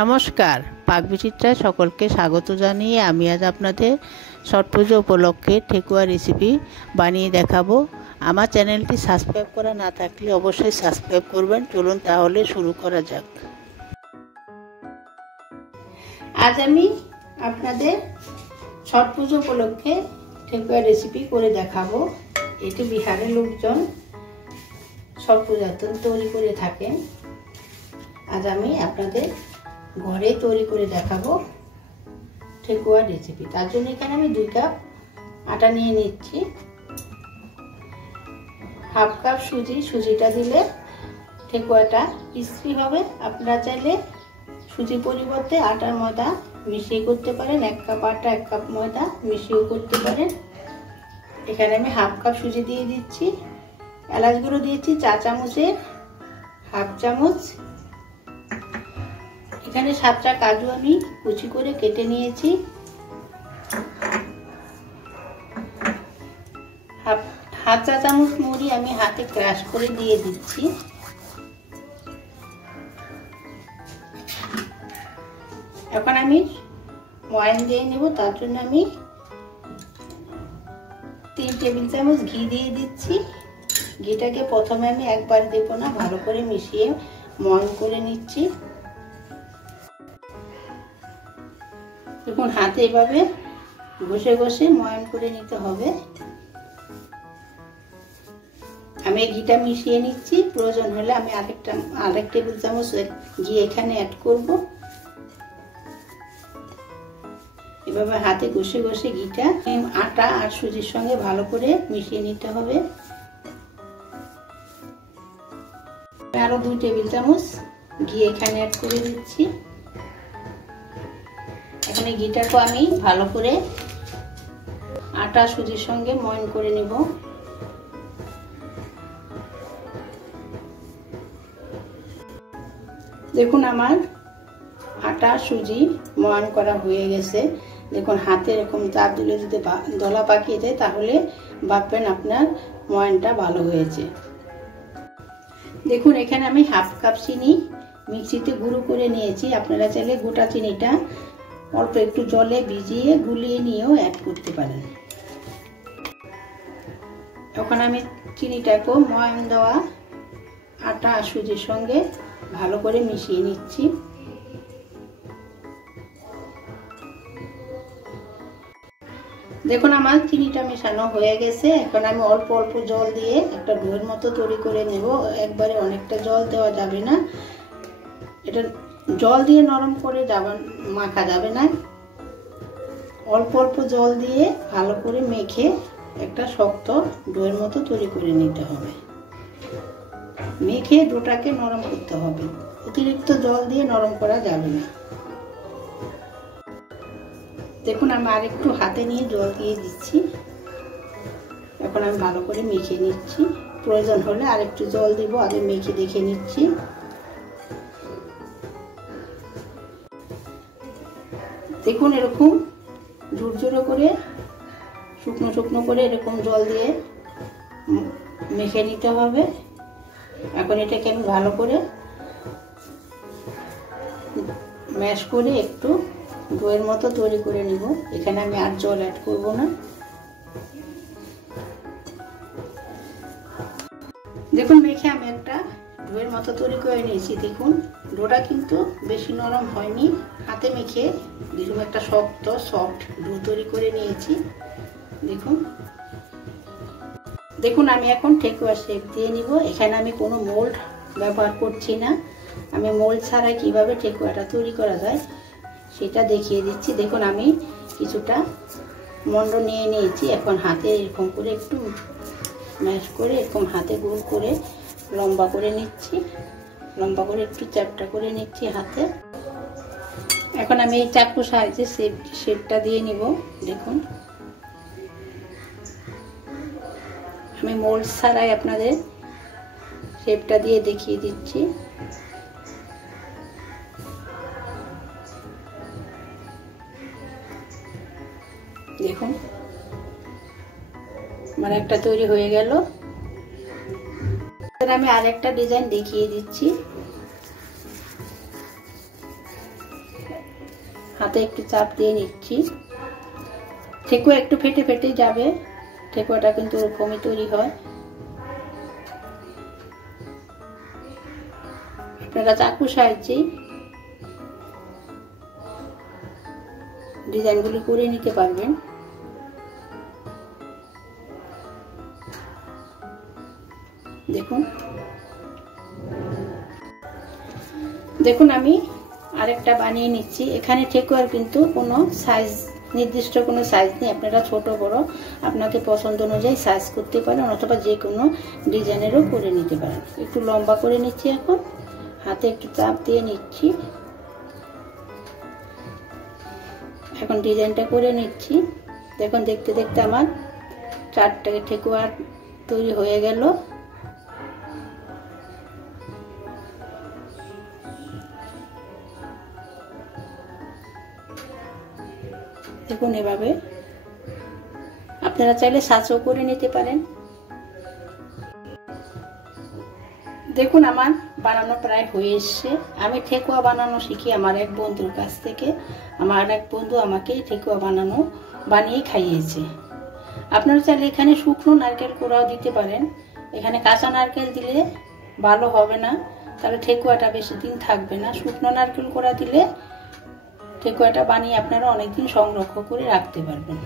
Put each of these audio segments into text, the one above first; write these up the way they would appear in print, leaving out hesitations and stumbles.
নমস্কার, পাকবিচিত্রায় সকলকে স্বাগত জানিয়ে আমি আজ আপনাদের ছট পুজো উপলক্ষে ঠেকুয়া রেসিপি বানিয়ে দেখাবো। আমার চ্যানেলটি সাবস্ক্রাইব করা না থাকলে অবশ্যই সাবস্ক্রাইব করবেন। চলুন তাহলে শুরু করা যাক। আজ আমি আপনাদের ছট পুজো উপলক্ষে ঠেকুয়া রেসিপি করে দেখাবো। এটি বিহারের লোকজন ছট পূজা তৈরি করে থাকেন। আজ আমি আপনাদের ঘরে তৈরি করে দেখাবো ঠেকুয়া রেসিপি। তার জন্য এখানে আমি 2 কাপ আটা নিয়ে নিচ্ছি, হাফ কাপ সুজিটা দিলে ঠেকুয়াটা ক্রিস্পি হবে। আপনারা চাইলে সুজির পরিবর্তে আটার ময়দা মিশিয়ে করতে পারেন। 1 কাপ আটা 1 কাপ ময়দা মিশিয়েও করতে পারেন। এখানে আমি হাফ কাপ সুজি দিয়ে দিচ্ছি। এলাচ গুঁড়ো দিয়েছি 4 চামচের হাফ চামচ। এখানে 7টা কাজু আমি কুচি করে কেটে নিয়েছি। হাফ চা চামচ মুড়ি আমি হাতে ক্রাশ করে দিয়ে দিচ্ছি। এখন আমি ময়ান দিয়ে নেব। তার জন্য আমি 3 টেবিল চামচ ঘি দিয়ে দিচ্ছি। ঘিটাকে প্রথমে আমি একবার দেব না, ভালো করে মিশিয়ে ময়ান করে নিচ্ছি। দেখুন হাতে এভাবে ঘষে ঘষে ময়ান করে নিতে হবে। আমি ঘিটা মিশিয়ে নিচ্ছি। প্রয়োজন হলে আমি আরেক টেবিল চামচ ঘি এখানে অ্যাড করব। এভাবে হাতে ঘষে ঘষে ঘিটা আটা আর সুজির সঙ্গে ভালো করে মিশিয়ে নিতে হবে। আরো 2 টেবিল চামচ ঘি এখানে অ্যাড করে দিচ্ছি। এখানে ঘিটাকে আমি ভালো করে আটা সুজির সঙ্গে ময়ান করে নেব। দেখুন আমার আটা সুজি ময়ান করা হয়ে গেছে। দেখুন হাতে এরকম চাপ দিলে যদি দলা পাকিয়ে যায় তাহলে ভাববেন আপনার ময়ানটা ভালো হয়েছে। দেখুন এখানে আমি হাফ কাপ চিনি মিক্সিতে গুঁড়ো করে নিয়েছি। আপনারা চাইলে গোটা চিনিটা অল্প একটু জলে ভিজিয়ে গুলিয়ে নিয়েও অ্যাড করতে পারেন। এখন আমি চিনিটাকেও ময়ান দেওয়া আটা আর সুজির সঙ্গে ভালো করে মিশিয়ে নিচ্ছি। দেখুন আমার চিনিটা মেশানো হয়ে গেছে। এখন আমি অল্প অল্প জল দিয়ে একটা ডোয়ের মতো তৈরি করে নেব। একবারে অনেকটা জল দেওয়া যাবে না, এটা জল দিয়ে নরম করে মাখা যাবে না। অল্প অল্প জল দিয়ে ভালো করে মেখে একটা শক্ত ডোয়ের মতো তৈরি করে নিতে হবে। মেখে ডোটাকে নরম করতে হবে, অতিরিক্ত জল দিয়ে নরম করা যাবে না। দেখুন আমি আরেকটু হাতে নিয়ে জল দিয়ে দিচ্ছি। এখন আমি ভালো করে মেখে নিচ্ছি। প্রয়োজন হলে আরেকটু জল দিব, আগে মেখে দেখে নিচ্ছি। দেখুন এরকম ঝুরঝুরে করে শুকনো শুকনো করে এরকম জল দিয়ে মেখে নিতে হবে। এখন এটাকে আমি ভালো করে ম্যাশ করে একটু ডোয়ের মতো তৈরি করে নিব। এখানে আমি আর জল অ্যাড করব না। দেখুন মেখে আমি একটা ডোয়ের মতো তৈরি করে নিয়েছি। দেখুন ডোটা কিন্তু বেশি নরম হয়নি। হাতে মেখে এরকম একটা সফট ডো তৈরি করে নিয়েছি। দেখুন আমি এখন ঠেকুয়া শেপ দিয়ে নিব। এখানে আমি কোনো মোল্ড ব্যবহার করছি না। আমি মোল্ড ছাড়াই কিভাবে ঠেকুয়াটা তৈরি করা যায় সেটা দেখিয়ে দিচ্ছি। দেখুন আমি কিছুটা মন্ড নিয়ে নিয়েছি। এখন হাতে এরকম করে একটু ম্যাশ করে এরকম হাতে গোল করে লম্বা করে নিচ্ছি। লম্বা করে একটু চ্যাপটা করে নিচ্ছি হাতে। এখন আমি এই চাকু সাহায্যে শেপটা দিয়ে নিব। দেখুন আমি মোল্ড ছাড়াই আপনাদের শেপটা দিয়ে দেখিয়ে দিচ্ছি। দেখুন আমার একটা তৈরি হয়ে গেল। আমি আরেকটা ডিজাইন দেখিয়ে দিচ্ছি। হাতে একটু চাপ দিয়ে নিচ্ছি। ঠেকুয়া একটু ফেটে ফেটে যাবে, ঠেকুয়াটা কিন্তু ওরকমই তৈরি হয়। আপনারা চাকুর সাহায্যে ডিজাইনগুলি করে নিতে পারবেন। দেখুন দেখুন আমি আরেকটা বানিয়ে নিচ্ছি। এখানে ঠেকুয়ার কিন্তু কোনো সাইজ, নির্দিষ্ট কোনো সাইজ নেই। আপনারা ছোট বড় আপনাকে পছন্দ অনুযায়ী সাইজ করতে পারেন, অথবা যে কোনো ডিজাইনেরও করে নিতে পারেন। একটু লম্বা করে নিচ্ছি, এখন হাতে একটু চাপ দিয়ে নিচ্ছি। এখন ডিজাইনটা করে নিচ্ছি। দেখুন দেখতে দেখতে আমার 4টা ঠেকুয়া তৈরি হয়ে গেল। দেখুন এভাবে আপনারা চাইলে সাজও করে নিতে পারেন। দেখুন আমার বানানো প্রায় হয়ে এসছে। আমি ঠেকুয়া বানানো শিখি আমার এক বন্ধুর কাছ থেকে। আমার এক বন্ধু আমাকে ঠেকুয়া বানিয়ে খাইয়েছে। আপনারা চাইলে এখানে শুকনো নারকেল কোড়াও দিতে পারেন। এখানে কাঁচা নারকেল দিলে ভালো হবে না, তাহলে ঠেকুয়াটা বেশি দিন থাকবে না। শুকনো নারকেল কোড়া দিলে ঠেকুয়াটা বানিয়ে আপনারা অনেকদিন সংরক্ষণ করে রাখতে পারবেন।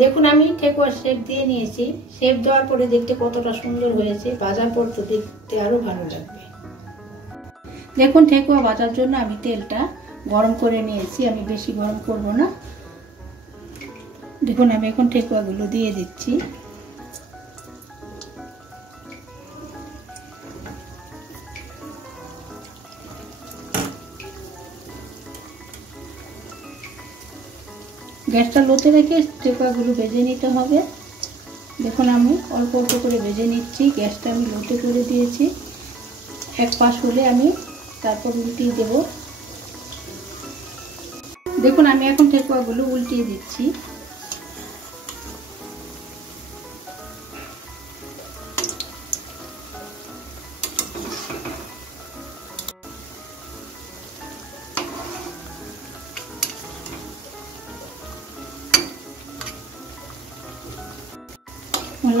দেখুন আমি ঠেকুয়ার শেপ দিয়ে নিয়েছি। শেপ দেওয়ার পরে দেখতে কতটা সুন্দর হয়েছে, ভাজার পর তো দেখতে আরো ভালো লাগবে। দেখুন ঠেকুয়া ভাজার জন্য আমি তেলটা গরম করে নিয়েছি, আমি বেশি গরম করব না। দেখুন আমি এখন ঠেকুয়াগুলো দিয়ে দিচ্ছি। গ্যাসটা লোতে রেখে ঠেকুয়াগুলো ভেজে নিতে হবে। দেখুন আমি অল্প অল্প করে ভেজে নিচ্ছি। গ্যাসটা আমি লোতে করে দিয়েছি। এক পাশ হলে আমি তারপর উল্টিয়ে দেব। দেখুন আমি এখন ঠেকুয়াগুলো উল্টিয়ে দিচ্ছি।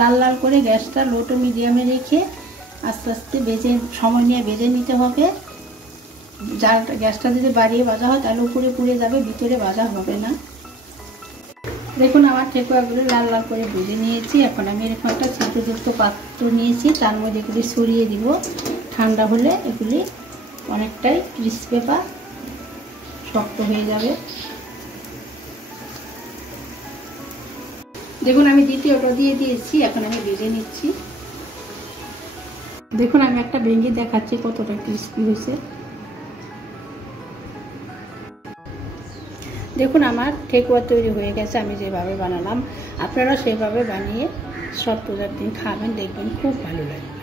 লাল লাল করে গ্যাসটা লো টু মিডিয়ামে রেখে আস্তে আস্তে সময় নিয়ে ভেজে নিতে হবে। গ্যাসটা যদি বাড়িয়ে ভাজা হয় তাহলে উপরে পুড়ে যাবে, ভিতরে ভাজা হবে না। দেখুন আমার ঠেকুয়াগুলো লাল লাল করে ভেজে নিয়েছি। এখন আমি এরকম একটা ছিদ্রযুক্ত পাত্র নিয়েছি, তার মধ্যে এগুলি ছড়িয়ে দিব। ঠান্ডা হলে এগুলি অনেকটাই ক্রিস্পি বা শক্ত হয়ে যাবে। দেখুন আমি দ্বিতীয়টা দিয়ে দিয়েছি, এখন আমি ভেজে নিচ্ছি। দেখুন আমি একটা ভেঙে দেখাচ্ছি কতটা ক্রিস্পি হয়েছে। দেখুন আমার ঠেকুয়া তৈরি হয়ে গেছে আমি যেভাবে বানালাম। আপনারা সেভাবে বানিয়ে সব পূজার দিন খাবেন, দেখবেন খুব ভালো লাগে।